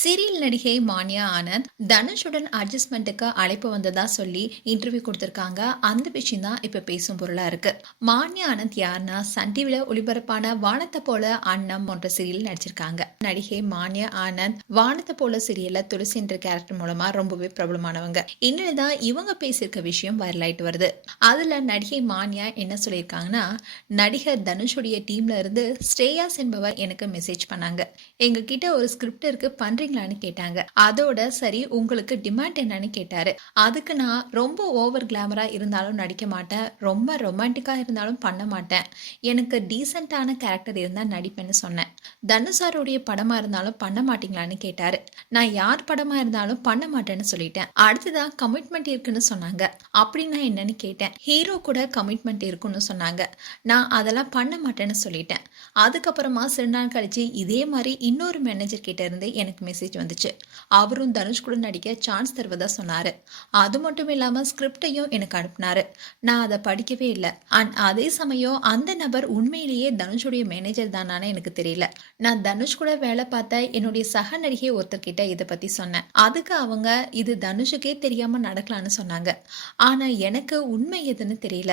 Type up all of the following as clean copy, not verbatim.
Serial நடிகை மான்யா ஆனந்த் தனுஷுடன் அட்ஜஸ்ட்மெண்ட்டுக்கு அழைப்பு வந்ததா சொல்லி இன்டர்வியூ கொடுத்திருக்காங்க. அந்த விஷயம் தான் இப்ப பேசும் பொருளா இருக்கு. மான்யா ஆனந்த் யாருன்னா சன் டிவில ஒளிபரப்பான வானத்தை போல அன்னம் போன்ற சீரியல் நடிச்சிருக்காங்க. நடிகை மான்யா ஆனந்த் வானத்தை போல சீரியல்ல துளசி என்ற கேரக்டர் மூலமா ரொம்பவே பிரபலமானவங்க. இன்னுதான் இவங்க பேசியிருக்க விஷயம் வைரல் ஆயிட்டு வருது. அதுல நடிகை மான்யா என்ன சொல்லியிருக்காங்கன்னா, நடிகர் தனுஷுடைய டீம்ல இருந்து ஸ்ரேயாஸ் என்பவர் எனக்கு மெசேஜ் பண்ணாங்க. எங்க கிட்ட ஒரு ஸ்கிரிப்ட் இருக்கு பண்றீங்களான்னு கேட்டாங்க. அதோட சரி உங்களுக்கு டிமாண்ட் என்னன்னு கேட்டாரு. அதுக்கு நான் ரொம்ப ஓவர் கிளாமரா இருந்தாலும் நடிக்க மாட்டேன், ரொம்ப ரொமான்டிக்கா இருந்தாலும் பண்ண மாட்டேன், எனக்கு டீசென்டான கேரக்டர் இருந்தா நடிப்பேன்னு சொன்னேன். தனுஷாருடைய படமா இருந்தாலும் பண்ண மாட்டீங்களான்னு கேட்டாரு. நான் யார் படமா இருந்தாலும் பண்ண மாட்டேன்னு சொல்லிட்டேன். அடுத்ததான் கமிட்மெண்ட் இருக்குன்னு சொன்னாங்க. அப்படின்னா என்னன்னு கேட்டேன். ஹீரோ கூட கமிட்மெண்ட் இருக்குன்னு சொன்னாங்க. நான் அதெல்லாம் பண்ண மாட்டேன்னு சொல்லிட்டேன். அதுக்கப்புறமா சில நாள் கழிச்சு இதே மாதிரி இன்னொரு மேனேஜர் கிட்ட இருந்து எனக்கு மெசேஜ் வந்துச்சு. அவரும் தனுஷ் கூட நடிக்க சான்ஸ் தருவதா சொன்னாரு. அது மட்டும் இல்லாம ஸ்கிரிப்டையும் எனக்கு அனுப்புனாரு. நான் அதை படிக்கவே இல்லை. அதே சமயம் அந்த நபர் உண்மையிலேயே தனுஷுடைய மேனேஜர் தானான்னு எனக்கு தெரியல. நான் தனுஷ் கூட வேலை பார்த்த என்னுடைய சக நடிகை ஒருத்தர்கிட்ட இதை பத்தி சொன்னேன். அதுக்கு அவங்க இது தனுஷுக்கே தெரியாம நடக்கலான்னு சொன்னாங்க. ஆனா எனக்கு உண்மை எதுன்னு தெரியல.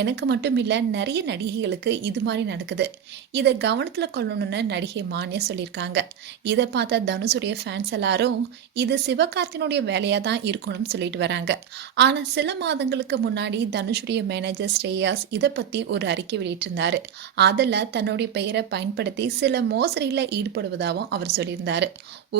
எனக்கு மட்டும் இல்ல நிறைய நடிகைகளுக்கு இது மாதிரி நடக்குது. இதை கவனத்துல கொள்ளணும்னு நடிகை மான்யா சொல்லியிருக்காங்க. இதை பார்த்த தனுஷுடைய ஃபேன்ஸ் எல்லாரும் இது சிவகார்த்தினுடைய வேலையா தான் இருக்கணும்னு சொல்லிட்டு வராங்க. ஆனா சில மாதங்களுக்கு முன்னாடி தனுஷுடைய மேனேஜர் ஸ்ரேயாஸ் இதை பத்தி ஒரு அறிக்கை வெளியிட்டிருந்தாரு. அதுல தன்னுடைய பெயரை பயன்படுத்தி சில மோசடியில ஈடுபடுவதாகவும் அவர் சொல்லியிருந்தாரு.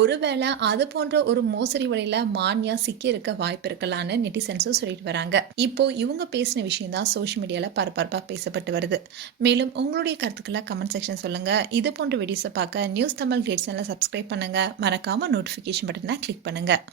ஒருவேளை அது போன்ற ஒரு மோசடி வழியில மான்யா சிக்கி இருக்க வாய்ப்பு இருக்கலாம்னு நெட்டிசன்ஸும் சொல்லிட்டு வராங்க. இப்போ இவங்க பேசின விஷயம் தான் சோஷியல் மீடியால பரபரப்பா பேசப்பட்டு வருது. மேலும் உங்களுடைய கருத்துக்களை கமெண்ட் செக்ஷன் சொல்லுங்க. இது போன்ற வீடியோஸை பார்க்க நியூஸ் தமிழ் கேட் சேனலை சப்ஸ்கிரைப் பண்ணுங்க. மறக்காம நோட்டிஃபிகேஷன் பட்டனை கிளிக் பண்ணுங்க.